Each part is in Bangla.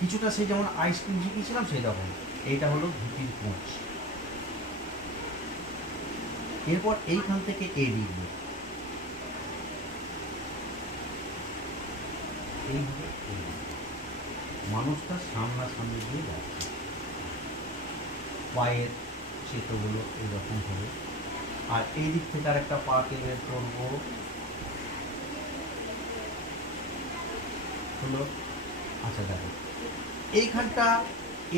কিছুটা সেই যেমন আইসক্রিম শিখিয়েছিলাম সেই রকম। এইটা হলো ধুতির কোঁচ। এরপর এইখান থেকে এ লিখব, এইভাবে মানুষটা সামনাসামনি দিয়ে যাচ্ছে, পায়ের চেতোগুলো এইরকম হবে। আর এই দিক থেকে আর একটা পাকে বের করবো, হলো। আচ্ছা দেখো, এইখানটা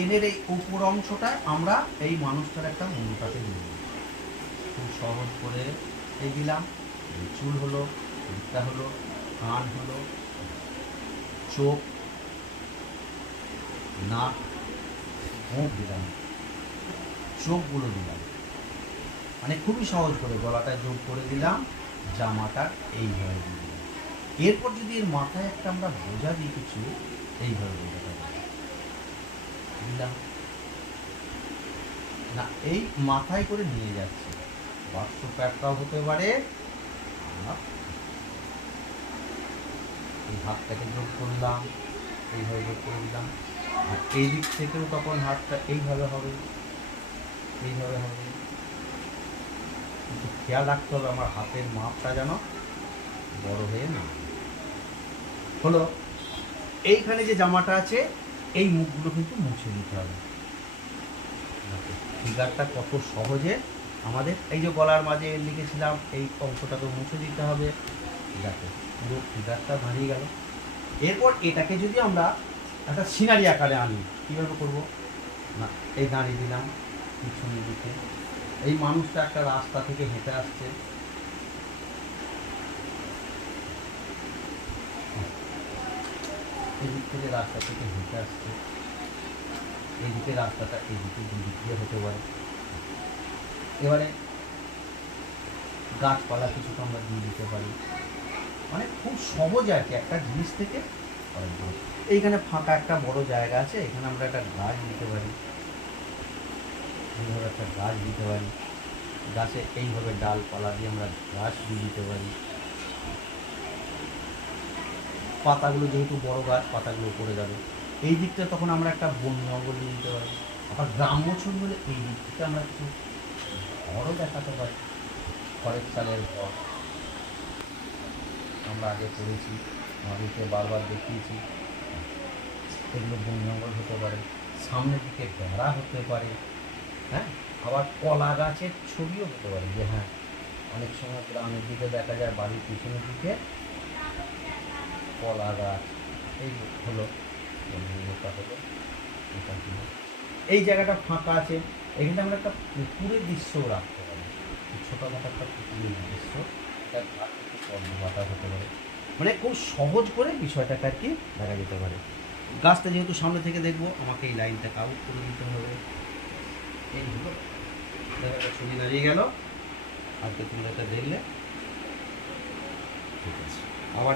এনের এই উপর অংশটায় আমরা এই মানুষটার একটা মুন্ডুটাকে দিয়ে দিই, খুব সহজ করে এই দিলাম। চুল হলো, মুখটা হলো, কান হলো, চোখ, নাক, মুখ দিলাম, চোখগুলো দিলাম, মানে খুবই সহজ করে গলাটা যোগ করে দিলাম, জামাটা এইভাবে দিয়ে দিলাম। এরপর যদি এর মাথায় একটা আমরা বোঝা দিই কিছু, এইভাবে বোঝাটা দিলাম না, এই মাথায় করে নিয়ে যাচ্ছে। বাক্স প্যাটটাও হতে পারে, এই হাতটাকে যোগ করলাম, এইভাবে যোগ করে দিলাম। আর এই দিক থেকেও তখন হাতটা এইভাবে হবে, এইভাবে হবে। কিন্তু খেয়াল রাখতে হবে আমার হাতের মাপটা যেন বড় হয়ে না হলো। এইখানে যে জামাটা আছে এই মুখগুলো কিন্তু মুছে দিতে হবে। ফিগারটা কত সহজে আমাদের, এই যে গলার মাঝে লিখেছিলাম এই অংশটাকে মুছে দিতে হবে, দেখো পুরো ফিগারটা দাঁড়িয়ে গেল। এরপর এটাকে যদি আমরা একটা সিনারি আকারে আনি, কীভাবে করবো না, এই দাঁড়িয়ে দিলাম পিছনে দিকে, এই মানুষটা একটা রাস্তা থেকে হেঁটে আসছে, এদিক থেকে রাস্তা থেকে হেঁটে আসছে, এইদিকে রাস্তাটা এইদিকে দুদিক দিয়ে হতে পারে। এবারে গাছপালা কিছু তো আমরা দিয়ে দিতে পারি, মানে খুব সহজ আর কি একটা জিনিস থেকে। এইখানে ফাঁকা একটা বড় জায়গা আছে, এখানে আমরা একটা গাছ দিতে পারি, এইভাবে একটা গাছ দিতে পারি, গাছে এইভাবে ডালপালা দিয়ে আমরা গাছ দিয়ে দিতে পারি। পাতাগুলো যেহেতু বড় গাছ, পাতাগুলো পড়ে যাবে। এই দিকটা তখন আমরা একটা বন জঙ্গল দিয়ে দিতে পারি। আবার গ্রাম্য ছবি হলে এই দিক থেকে আমরা কিছু ঘরও দেখাতে পারি, খড়ের চালের ঘর আমরা আগে করেছি, আমাদেরকে বারবার দেখিয়েছি। এগুলো বন জঙ্গল হতে পারে, সামনের দিকে বেড়া হতে পারে, হ্যাঁ। আবার কলা গাছের ছবিও হতে পারে, যে হ্যাঁ অনেক সময় গ্রামের দিকে দেখা যায় বাড়ির পিছনের দিকে কলা গাছ। এই হলো এটা হলো, এটা হলো এই জায়গাটা ফাঁকা আছে, এখানে আমরা একটা পুকুরের দৃশ্যও রাখতে পারি, ছোটোখাটো একটা পুকুরের দৃশ্য, পদ্মপাতা হতে পারে, মানে খুব সহজ করে বিষয়টাকে আর কি দেখা যেতে পারে। গাছটা যেহেতু সামনে থেকে দেখবো, আমাকে এই লাইনটাকে আউট করে দিতে হবে। এই হলো ছবি দাঁড়িয়ে গেল, আজকে তুমি এটা দেখলে, ঠিক আছে। আবার